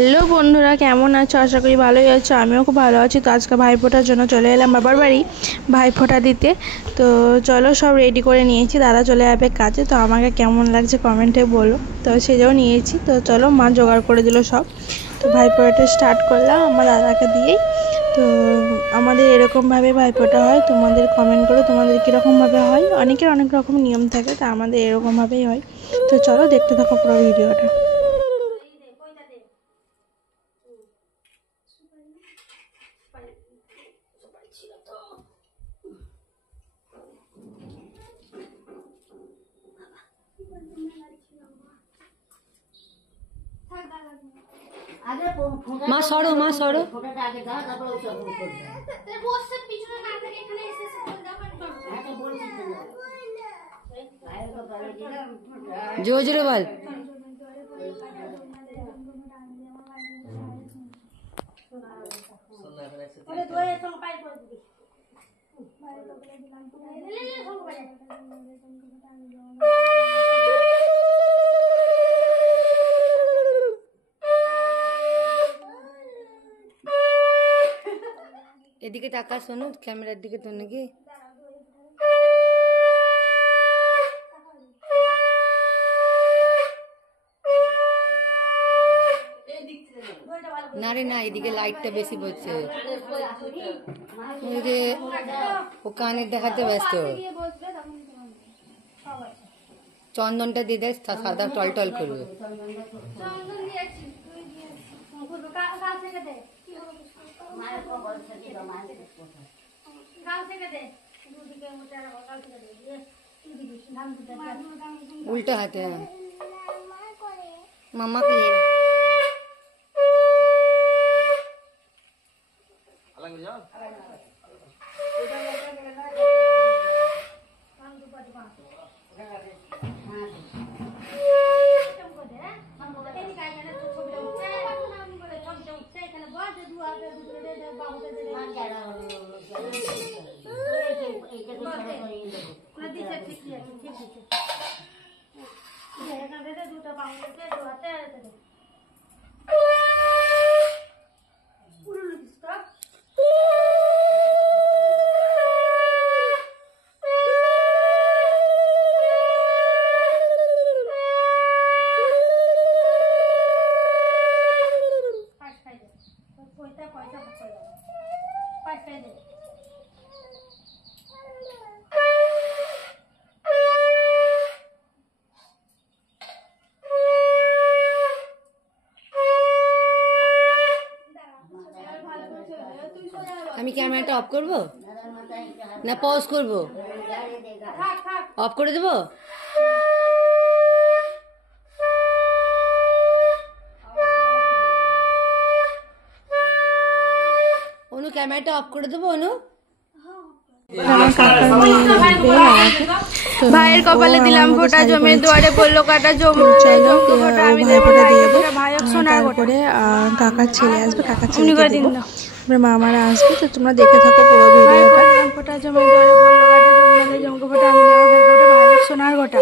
Hello বন্ধুরা, কেমন আছো? আশা করি ভালোই আছো। আমিও খুব ভালো আছি। তো আজকে ভাইফোঁটার জন্য চলে এলাম বাবার বাড়ি ভাইফোঁটা দিতে। তো চলো, সব রেডি করে নিয়েছি, দাদা চলে যাবে কাজে। তো আমাকে কেমন লাগছে কমেন্টে বলো। তো সেটাও নিয়েছি। তো চলো, মা জোগাড় করে দিল সব। তো ভাইফোঁটা স্টার্ট করলাম আমার দাদাকে দিয়েই। তো আমাদের এরকমভাবে ভাইফোঁটা হয়। তোমাদের কমেন্ট করো তোমাদের কীরকমভাবে হয়। অনেকের অনেক রকম নিয়ম থাকে, তো আমাদের এরকমভাবেই হয়। তো চলো, দেখতে থাকো পুরো ভিডিওটা। মা সরো, মা সরো। জোরে জোরে বল। এদিকে তাকা, শোনো ক্যামেরার দিকে তো নাকি। না রে না, এদিকে লাইটটা বেশি পড়ছে। ও কানের দেখাতে ব্যস্ত। চন্দনটা দিয়ে দেয়, সাদা টল টল করবে। উল্টো হাতে মামা কে আমি ক্যামেরাটা অফ করব না পজ করব? অফ করে দেব। অনু ক্যামেরাটা অফ করে দেবো। অনু ভাইয়ের কপালে দিলাম ফোঁটা, জমে দুয়ারে পড়লো কাটা, জমে আমি তারপরে কাকার ছেলে আসবে, কাকার ছেলে মামারা আসবে। তো তোমরা দেখে থাকো পুরো ভিডিওটা। ফোঁটা জমে দুয়ারে পড়লো কাটা, জমে জমকে ফোঁটা আমি দেওয়া ভাইয়ের সোনার গোটা।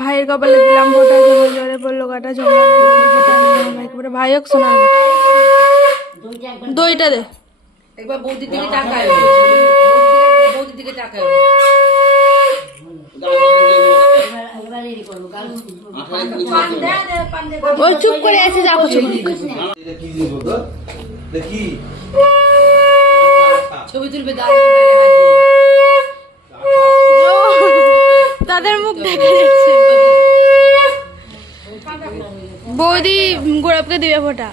ভাইয়ের কপালে দিলাম ফোঁটা, জমে দুয়ারে পড়লো কাটা, জমে ভাইয়ের সোনার গোটা। দইটা দে একবার বৌদির দিকে তাকায়, বৌদির দিকে তাকায়। ওই চুপ করে আছে, যাবো ছবি তুলবে, তাদের মুখ দেখা যাচ্ছে। বৌদি গোলাপকে দিবে ফোঁটা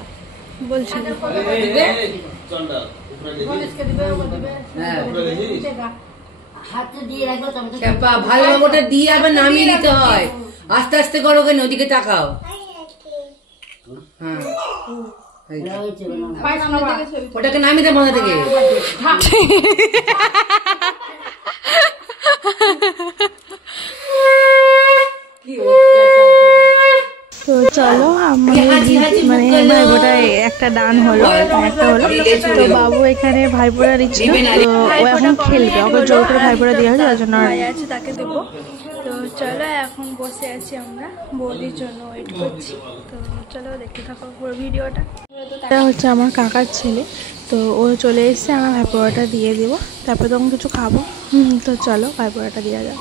বলছে। ভালো ওটা দিয়ে আবার নামিয়ে দিতে হয়। আস্তে আস্তে করো, কেন ওদিকে তাকাও। হ্যাঁ, ওটাকে নামিয়ে দেয় মাথা থেকে। তো চলো, মানে ভাইবোটা একটা ডান হলো, একটা হলো। তো বাবু এখানে ভাইবোটা দিচ্ছিল, তো ও এখন খেলবে। ওকে জোর করে ভাইবোটা দেওয়া হয়েছে, তার জন্য আছে, তাকে দেবো। তো চলো এখন বসে আছি আমরা বৌদির জন্য ওয়েট করছি। তো চলো দেখতে থাকো পুরো ভিডিওটা। এটা হচ্ছে আমার কাকার ছেলে, তো ও চলে এসেছে, আমার ভাইপোড়াটা দিয়ে দেবো, তারপরে তখন কিছু খাবো। তো চলো ভাইপোড়াটা দেওয়া যাক।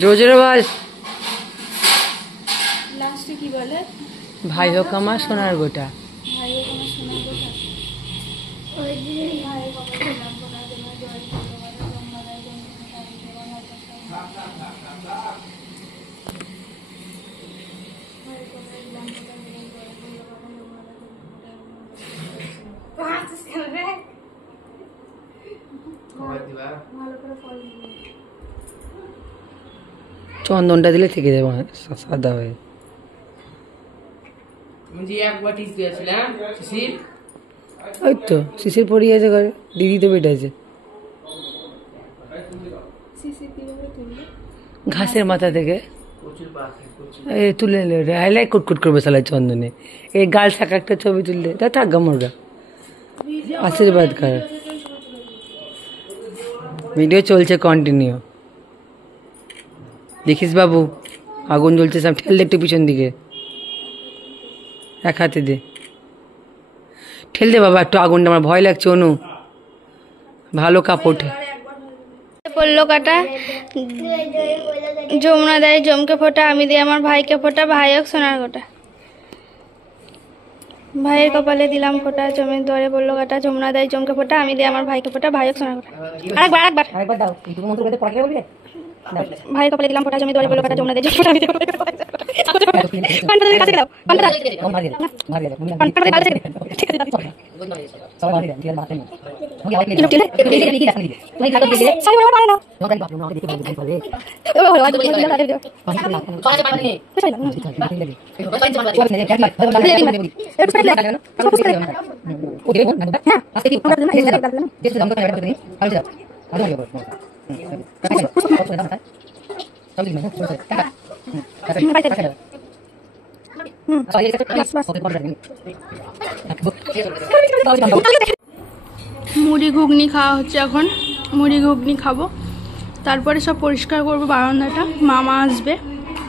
জোরে বল। লাস্টে কি বলে? ভাই হোক আমার সোনার গোটা। ভাই হোক আমার সোনার গোটা। ওই দিন ভাই বাবা দিলাম গোটা জন্য জয় চন্দনটা দিলে থেকে যাবে সাদা হয়ে। ওই তো শিশির পড়িয়ে আছে ঘরে, দিদি তো বেটাছে ঘাসের মাথা থেকে তুলে নিলে হাইলাইট কুটকুট করবে সালাই চন্দনে। এই গাল শাখা একটা ছবি তুললে তা থাক গামরা আশীর্বাদ কর। ভিডিও চলছে কন্টিনিউ, দেখিস বাবু আগুন জ্বলছে সব। ঠেল দে একটু পিছন দিকে, এক হাতে দে, ঠেল দে বাবা একটু, আগুনটা আমার ভয় লাগছে। অনু ভালো কাপড় পড়লো কাটা, যমুনা দেয় জমকে ফোটা, আমি দিই আমার ভাইকে ফোটা, ভাই হোক সোনার গোটা। ভাইয়ের কপালে দিলাম ফোটা, জমির দরে পড়লো কাটা, যমুনা দেয় জমকে ফোটা, আমি দিই আমার ভাইকে ফোটা, ভাই হোক সোনার গোটা। আরেকবার দাও। ভাইয়ের কপালে দিলাম ফোটা, জমি দরে পড়লো কাটা, যমুনা দেয় জমকে ফোটা, আমি দিই মুড়ি ঘুগনি খাওয়া হচ্ছে এখন, মুড়ি ঘুগনি খাবো, তারপরে সব পরিষ্কার করবো বারান্দাটা। মামা আসবে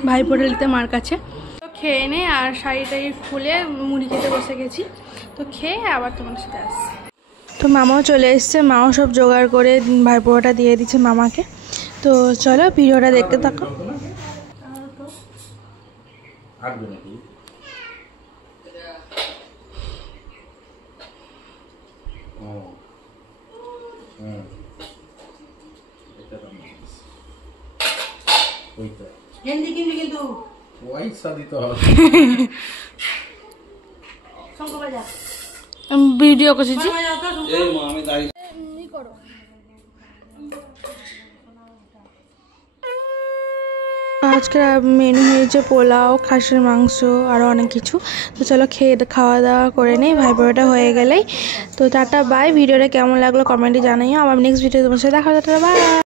ভাইফোঁটা দিতে মার কাছে। তো খেয়ে নে, আর শাড়ি টাড়ি খুলে মুড়ি খেতে বসে গেছি, তো খেয়ে আবার তোমার সাথে আসছি। তো মামাও চলে এসছে, মাও সব জোগাড় করে ভাইফোঁটা দিয়ে দিচ্ছে মামাকে। তো চলো ভিডিওটা দেখতে থাকো। ভিডিও করছি। আজকে মেনু হয়েছে পোলাও, খাসির মাংস, আরও অনেক কিছু। তো চলো খাওয়া দাওয়া করে নেই, ভাইফোঁটা হয়ে গেলেই। তো টাটা বাই। ভিডিওটা কেমন লাগলো কমেন্টে জানাইও। আবার নেক্সট ভিডিও তোমার সাথে দেখা হবে। বাই।